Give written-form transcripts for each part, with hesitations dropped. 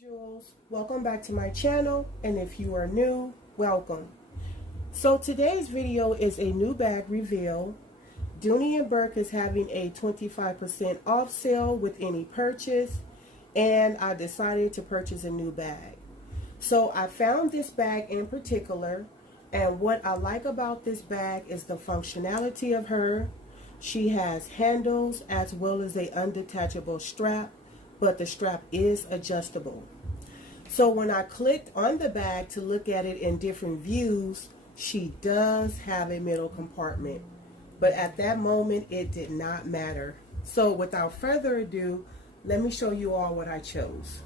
Jules, welcome back to my channel, and if you are new, welcome. So today's video is a new bag reveal. Dooney Bourke is having a 25% off sale with any purchase, and I decided to purchase a new bag. So I found this bag in particular, and what I like about this bag is the functionality of her. She has handles as well as a undetachable strap, but the strap is adjustable. So when I clicked on the bag to look at it in different views, she does have a middle compartment. But at that moment, it did not matter. So without further ado, let me show you all what I chose.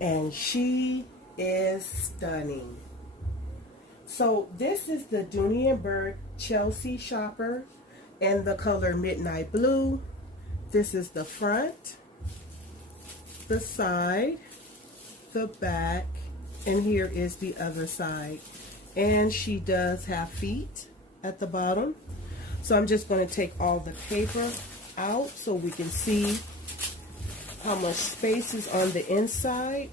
And she is stunning. So this is the Dooney Bourke Chelsea Shopper in the color Midnight Blue. This is the front, the side, the back, and here is the other side. And she does have feet at the bottom. So I'm just going to take all the paper out so we can see how much space is on the inside.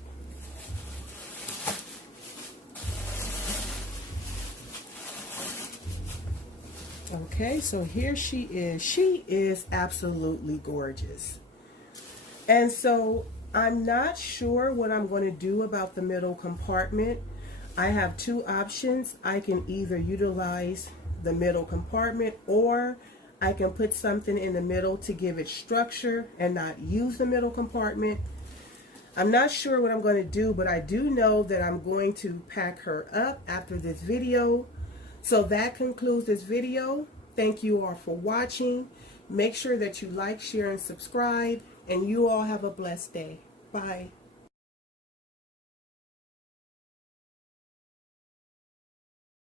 Okay, so here she is. She is absolutely gorgeous. And so I'm not sure what I'm going to do about the middle compartment. I have two options. I can either utilize the middle compartment, or I can put something in the middle to give it structure and not use the middle compartment. I'm not sure what I'm going to do, but I do know that I'm going to pack her up after this video. So that concludes this video. Thank you all for watching. Make sure that you like, share, and subscribe. And you all have a blessed day. Bye.